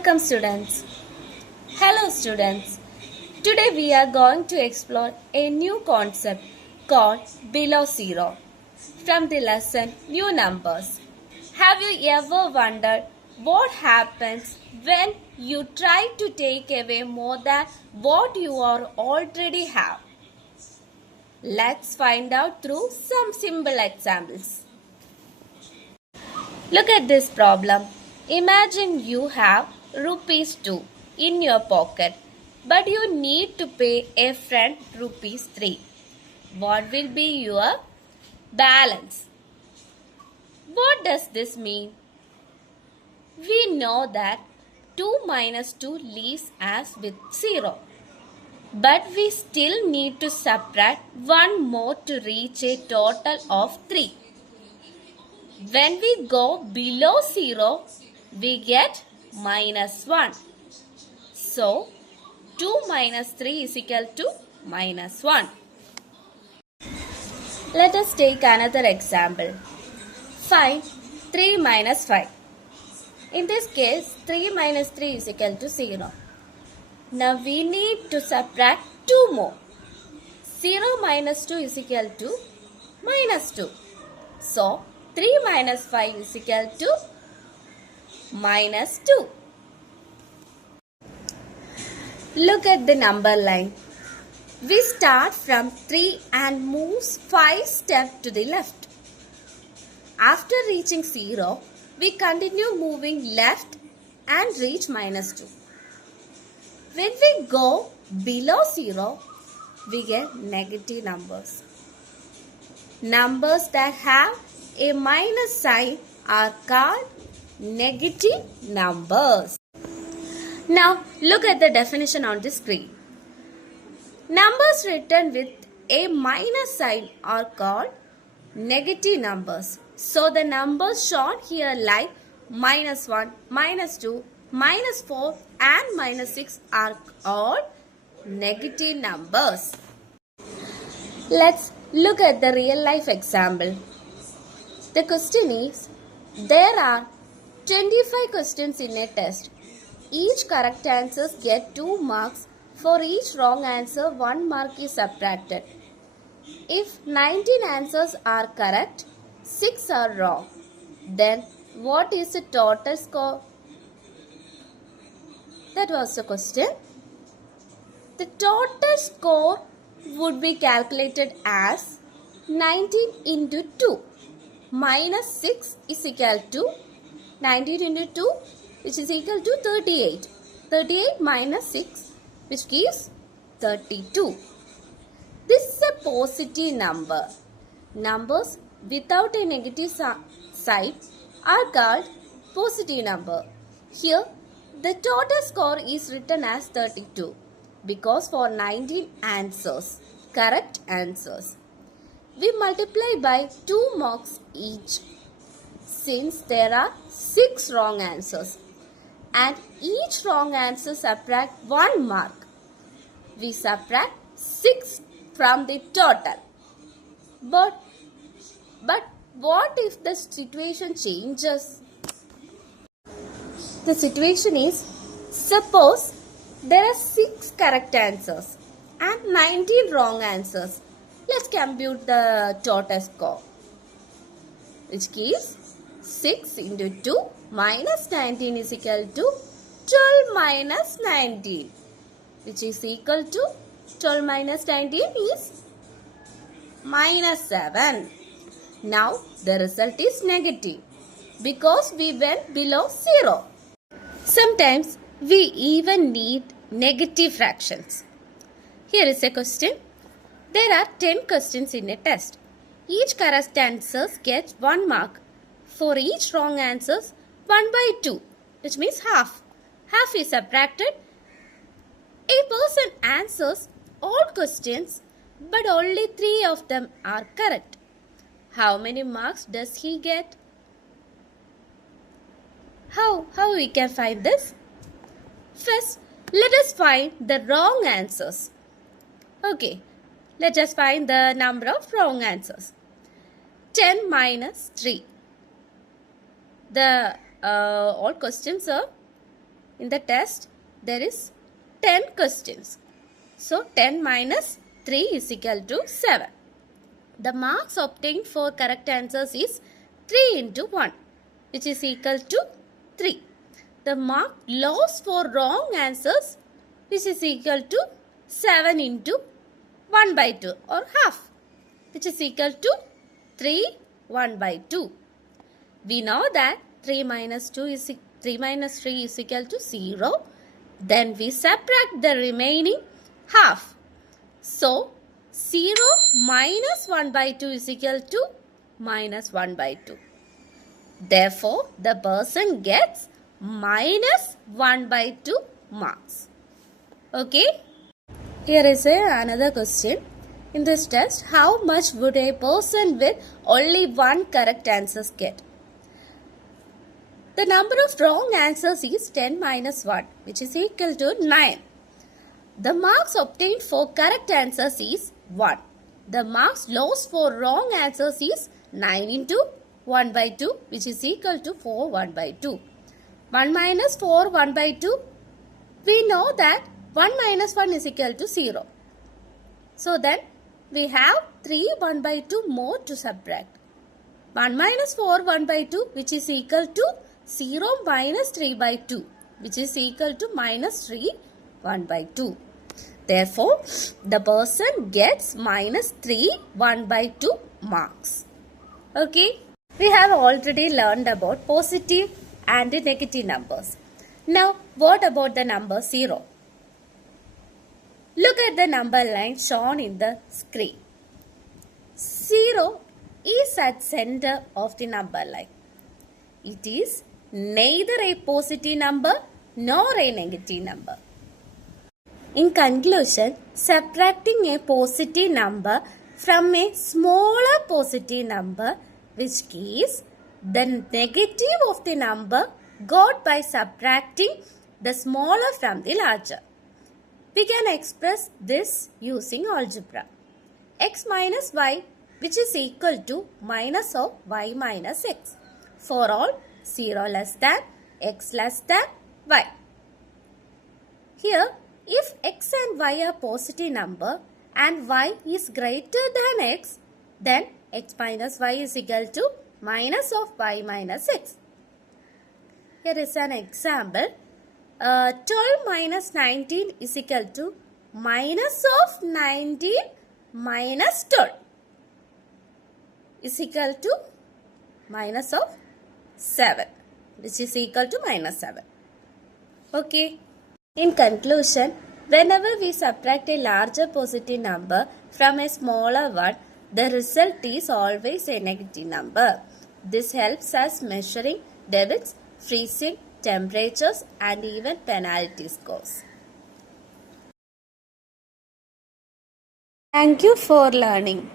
Welcome students. Hello students. Today we are going to explore a new concept called below zero from the lesson New Numbers. Have you ever wondered what happens when you try to take away more than what you already have? Let's find out through some simple examples. Look at this problem. Imagine you have rupees 2 in your pocket, but you need to pay a friend rupees 3. What will be your balance? What does this mean? We know that 2 minus 2 leaves us with 0. But we still need to subtract one more to reach a total of 3. When we go below 0, we get minus 1. So, 2 minus 3 is equal to minus 1. Let us take another example. Find 3 minus 5. In this case, 3 minus 3 is equal to 0. Now we need to subtract 2 more. 0 minus 2 is equal to minus 2. So, 3 minus 5 is equal to minus 2. Look at the number line. We start from 3 and moves 5 steps to the left. After reaching 0, we continue moving left and reach minus 2. When we go below 0, we get negative numbers. Numbers that have a minus sign are called negative numbers. Now look at the definition on the screen. Numbers written with a minus sign are called negative numbers. So the numbers shown here like minus 1, minus 2, minus 4 and minus 6 are all negative numbers. Let's look at the real life example. The question is, there are 25 questions in a test. Each correct answer get 2 marks. For each wrong answer, 1 mark is subtracted. If 19 answers are correct, 6 are wrong. Then what is the total score? That was the question. The total score would be calculated as 19 into 2. Minus 6 is equal to 19 into 2, which is equal to 38. 38 minus 6, which gives 32. This is a positive number. Numbers without a negative sign are called positive number. Here, the total score is written as 32 because for 19 answers, correct answers, we multiply by 2 marks each. Since there are 6 wrong answers and each wrong answer subtract 1 mark, we subtract 6 from the total. But what if the situation changes? The situation is, suppose there are 6 correct answers and 19 wrong answers. Let's compute the total score, which gives 6 into 2 minus 19 is equal to 12 minus 19, which is equal to 12 minus 19 is minus 7. Now the result is negative because we went below 0. Sometimes we even need negative fractions. Here is a question. There are 10 questions in a test. Each correct answer gets 1 mark. For each wrong answer, 1 by 2, which means half. Half is subtracted. A person answers all questions, but only 3 of them are correct. How many marks does he get? How we can find this? First, let us find the wrong answers. Okay, let us find the number of wrong answers. 10 minus 3. The all questions are in the test there is 10 questions. So 10 minus 3 is equal to 7. The marks obtained for correct answers is 3 into 1, which is equal to 3. The mark lost for wrong answers, which is equal to 7 into 1 by 2 or half, which is equal to 3 1 by 2. We know that 3 minus 3 is equal to 0. Then we subtract the remaining half. So 0 minus 1 by 2 is equal to minus 1 by 2. Therefore, the person gets minus 1 by 2 marks. Okay? Here is another question. In this test, how much would a person with only one correct answer get? The number of wrong answers is 10 minus 1, which is equal to 9. The marks obtained for correct answers is 1. The marks lost for wrong answers is 9 into 1 by 2, which is equal to 4 1 by 2. 1 minus 4 1 by 2, we know that 1 minus 1 is equal to 0. So then we have 3 1 by 2 more to subtract. 1 minus 4 1 by 2, which is equal to 0 minus 3 by 2, which is equal to minus 3 1 by 2. Therefore, the person gets minus 3 1 by 2 marks. Okay? We have already learned about positive and negative numbers. Now, what about the number 0? Look at the number line shown in the screen. 0 is at center of the number line. It is neither a positive number nor a negative number. In conclusion, subtracting a positive number from a smaller positive number, which gives the negative of the number got by subtracting the smaller from the larger. We can express this using algebra. X minus y, which is equal to minus of y minus x, for all 0 less than x less than y. Here, if x and y are positive number and y is greater than x, then x minus y is equal to minus of y minus x. Here is an example. 12 minus 19 is equal to minus of 19 minus 12 is equal to minus of 7, which is equal to minus 7. Okay. In conclusion, whenever we subtract a larger positive number from a smaller one, the result is always a negative number. This helps us measuring debits, freezing, temperatures and even penalty scores. Thank you for learning.